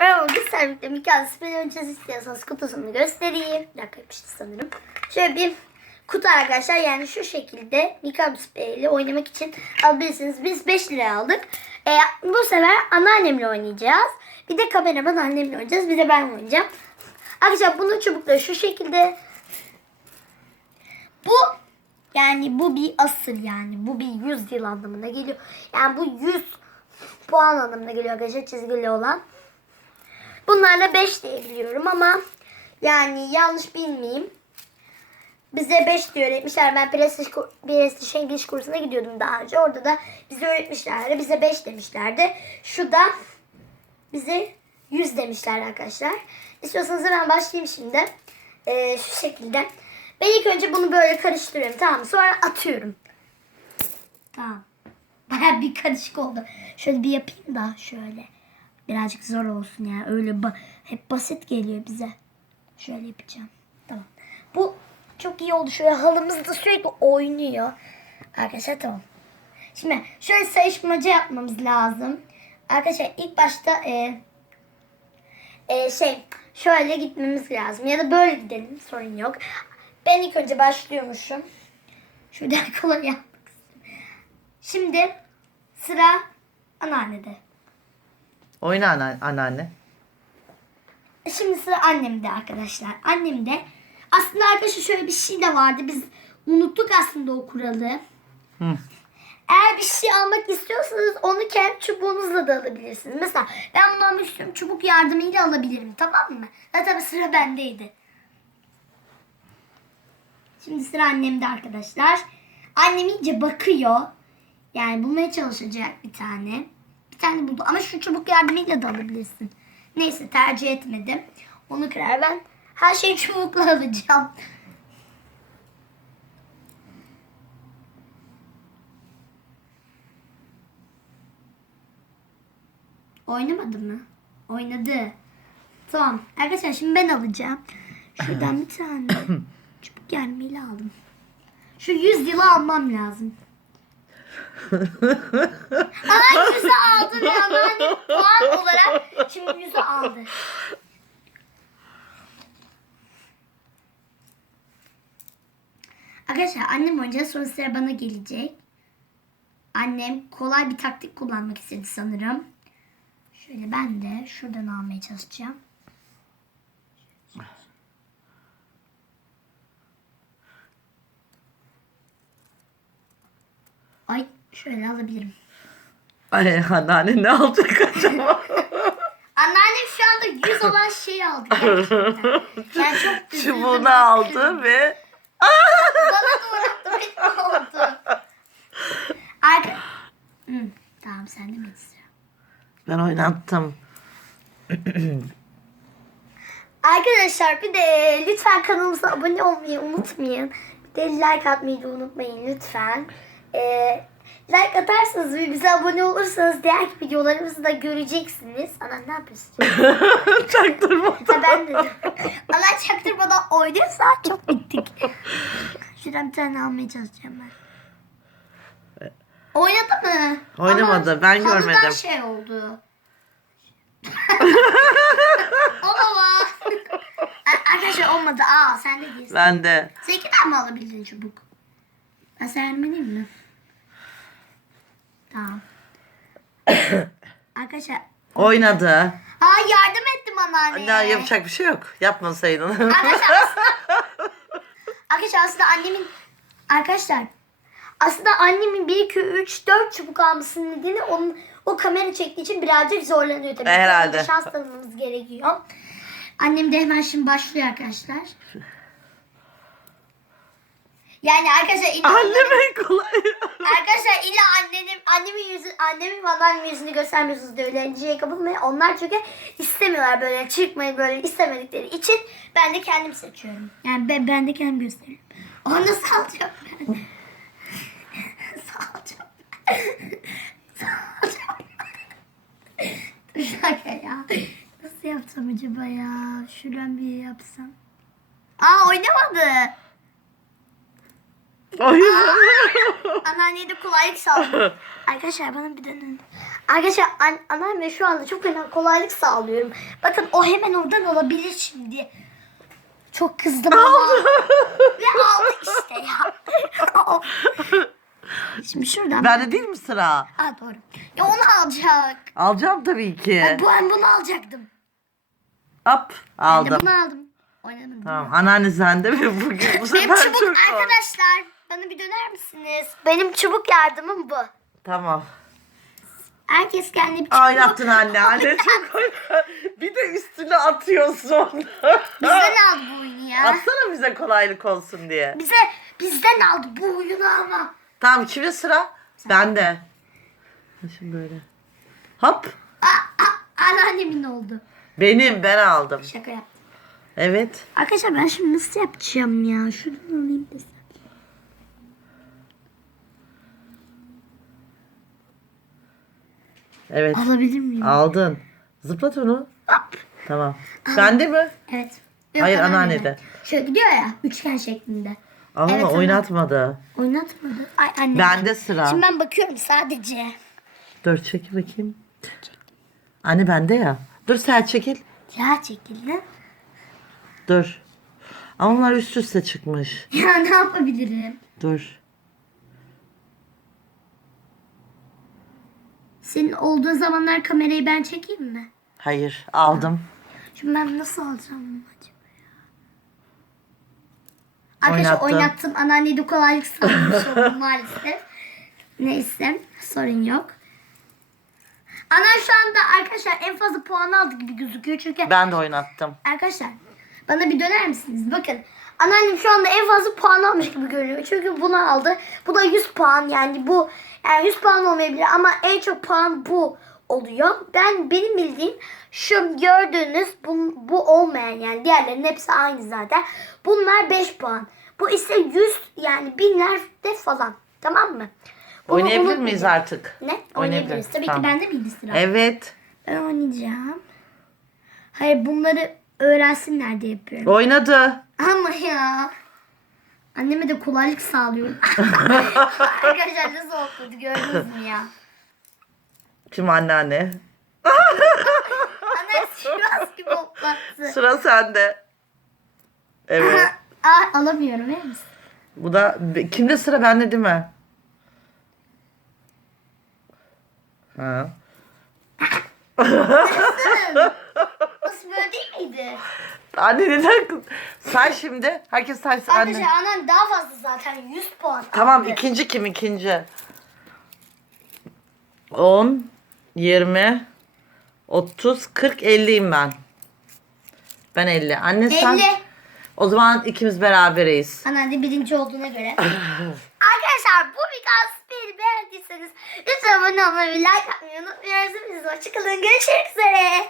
Ben bugün servikle mükemmel spin öncesi istiyorsanız kutusunu göstereyim. Bir dakika yapıştı sanırım. Şöyle bir kutu arkadaşlar yani şu şekilde Mikael Spray ile oynamak için alabilirsiniz. Biz 5 liraya aldık. Ee, bu sefer anneannemle oynayacağız. Bir de kameraman annemle oynayacağız. Bir de ben oynayacağım. Arkadaşlar bunun çubukları şu şekilde. Bu yani bu bir asır yani. Bu bir 100 yıl anlamına geliyor. Yani bu 100 puan anlamına geliyor arkadaşlar çizgili olan. Bunlarla 5 diye biliyorum ama yani yanlış bilmeyeyim. Bize 5 diye öğretmişler. Ben Prestij, İngiliz kursuna gidiyordum daha önce. Orada da bize öğretmişlerdi. Bize 5 demişlerdi. Şu da bize 100 demişler arkadaşlar. İstiyorsanız hemen başlayayım şimdi. Ee, şu şekilde. Ben ilk önce bunu böyle karıştırıyorum tamam mı? Sonra atıyorum. Tamam. Baya bir karışık oldu. Şöyle bir yapayım da şöyle. Birazcık zor olsun ya. Öyle ba- hep basit geliyor bize. Şöyle yapacağım. Tamam. Bu çok iyi oldu. Şöyle halımız da sürekli oynuyor. Arkadaşlar tamam. Şimdi şöyle sayışmaca yapmamız lazım. Arkadaşlar ilk başta e, e, şey şöyle gitmemiz lazım. Ya da böyle gidelim. Sorun yok. Ben ilk önce başlıyormuşum. Şöyle kolay yapmak istiyorum. Şimdi sıra anneannede. Oyna ana- anneanne. Şimdi sıra annemde arkadaşlar. Annemde aslında arkadaşlar şöyle bir şey de vardı. Biz unuttuk aslında o kuralı. Hı. Eğer bir şey almak istiyorsanız onu kendi çubuğunuzla da alabilirsiniz. Mesela ben bunu almak istiyorum. Çubuk yardımıyla alabilirim. Tamam mı? Zaten sıra bendeydi. Şimdi sıra annemde arkadaşlar. Annem iyice bakıyor. Yani bulmaya çalışacak bir tane. Tane buldu. Ama şu çubuk yardımıyla da alabilirsin. Neyse tercih etmedim. Onu karar ben her şeyi çubukla alacağım. Oynamadı mı? Oynadı. Tamam. Arkadaşlar şimdi ben alacağım. Şuradan bir tane çubuk gelmeyle aldım. Şu 100 yılı almam lazım. Ama 100'ü aldım ya. Yani puan olarak şimdi 100'ü aldı. Arkadaşlar annem oynayacak sonra sıra bana gelecek. Annem kolay bir taktik kullanmak istedi sanırım. Şöyle ben de şuradan almaya çalışacağım. Ay şöyle alabilirim. Ay anneanne ne alacak acaba? Anneannem şu anda 100 olan şeyi aldı gerçekten. Yani çok üzüldüm. Çubuğunu aldı ve Bana uğrattı benim oldu. Arka... Hı, tamam sen de mi sıra? ben oynattım. Arkadaşlar bir de e, lütfen kanalımıza abone olmayı unutmayın. Bir de like atmayı da unutmayın lütfen. Ee, like atarsanız ve bize abone olursanız diğer videolarımızı da göreceksiniz. Ana ne yapıyorsun? Çaktırma. Ha, ben de. Ana çaktırmadan oynuyorsa çok gittik. Şuradan bir tane almaya çalışacağım ben. Oynadı mı? Oynamadı, Ama ben halıdan görmedim. şey oldu. Olamaz. Arkadaşlar olmadı. Aa sen de değilsin. Ben de. Sekinden mi alabildin çubuk? Ben edeyim mi? Tamam. Arkadaşlar. Oynadı. Aa yardım ettim anneanneye. Anne yapacak bir şey yok. Yapmasaydın. Arkadaşlar aslında, arkadaşlar aslında annemin arkadaşlar aslında annemin 1 2 3 4 çubuk almasının nedeni onun o kamera çektiği için birazcık zorlanıyor tabii. Herhalde. Şans tanımamız gerekiyor. Annem de hemen şimdi başlıyor arkadaşlar. Yani arkadaşlar illa, Anneme kolay. arkadaşlar illa annenin annemin yüzü annemin anneannemin yüzünü göstermiyorsunuz diyor öğrenciye kapılmayın. Onlar çünkü istemiyorlar böyle çıkmayı böyle istemedikleri için ben de kendim seçiyorum. Yani ben, ben de kendim gösteriyorum. Onu nasıl alacağım ben? Nasıl alacağım ben? Nasıl alacağım ben? Dur dakika ya. Nasıl yapsam acaba ya? Şuradan bir yapsam. Aa oynamadı. Ay. Anneanneye de kolaylık sağlıyorum. Arkadaşlar bana bir dönün. Arkadaşlar an anneanneme şu anda çok fena kolaylık sağlıyorum. Bakın o hemen oradan alabilir şimdi. Çok kızdım ama. Ve aldı işte ya. şimdi şuradan. Bende değil mi sıra? Aa doğru. Ya onu alacak. Alacağım tabii ki. Ben, bu, ben bunu alacaktım. Hop Ben de aldım. bunu aldım. Oynamadım. Tamam anneanne sende mi bugün? Bu sefer çok zor. arkadaşlar. Bana bir döner misiniz? Benim çubuk yardımım bu. Tamam. Herkes kendi bir çubuk. Ay yaptın anne. Anne çok Bir de üstüne atıyorsun. Bizden aldı bu oyunu ya. Atsana bize kolaylık olsun diye. Bize bizden aldı bu oyunu ama. Tamam kimin sıra? Bende. Şimdi böyle. Hop. Aa, anneannemin oldu. Benim ben aldım. Şaka yaptım. Evet. Arkadaşlar ben şimdi nasıl yapacağım ya? Şuradan alayım desem. Evet. Alabilir miyim? Aldın. Zıplat onu. Hop. Tamam. Bende mi? Evet. Hayır, anneannede. Şöyle gidiyor ya üçgen şeklinde. Ama Evet, oynatmadı. Oynatmadı. Ay anne. Bende sıra. Şimdi ben bakıyorum sadece. Dur çekil bakayım. Anne bende ya. Dur sen çekil. Ya çekildi. Dur. Ama onlar üst üste çıkmış. Ya ne yapabilirim? Dur. Senin olduğu zamanlar kamerayı ben çekeyim mi? Hayır aldım. Şimdi ben nasıl alacağım bunu acaba ya? Arkadaşlar Oynattın. oynattım. Anneanneyi de kolaylık sağlamış oldum maalesef. Neyse sorun yok. Ana şu anda arkadaşlar en fazla puan aldı gibi gözüküyor. Çünkü Ben de oynattım. arkadaşlar bana bir döner misiniz? Bakın anneannem şu anda en fazla puan almış gibi görünüyor. Çünkü bunu aldı. Bu da 100 puan yani bu yani 100 puan olmayabilir ama en çok puan bu oluyor. Ben benim bildiğim şu gördüğünüz bu, bu olmayan yani diğerlerinin hepsi aynı zaten. Bunlar 5 puan. Bu ise 100 yani binlerde falan. Tamam mı? Bunu Oynayabilir unutmayın. miyiz artık? Ne? Oynayabiliriz. Tabii Tamam. ki bende miydi sıra? Evet. Ben oynayacağım. Hayır bunları öğrensinler diye yapıyorum. Oynadı. Ama ya. Anneme de kolaylık sağlıyorum. Arkadaşlar nasıl okudu gördünüz mü ya? Kim anneanne? Anne Sivas gibi hoplattı. Sıra sende. Evet. Aa, alamıyorum verir misin? Bu da kimde sıra bende değil mi? Ha. Nasıl böyle değil miydi? Anne neden? Sen şimdi herkes saysın Arkadaşlar anne. annem daha fazla zaten 100 puan Tamam aldı. ikinci kim ikinci? 10, 20, 30, 40, 50'yim ben. Ben 50. Anne sen? 50. O zaman ikimiz berabereyiz. Anneanne birinci olduğuna göre. Arkadaşlar bu videoyu beni beğendiyseniz lütfen abone olmayı like atmayı unutmuyorsunuz. Hoşçakalın. Görüşmek üzere.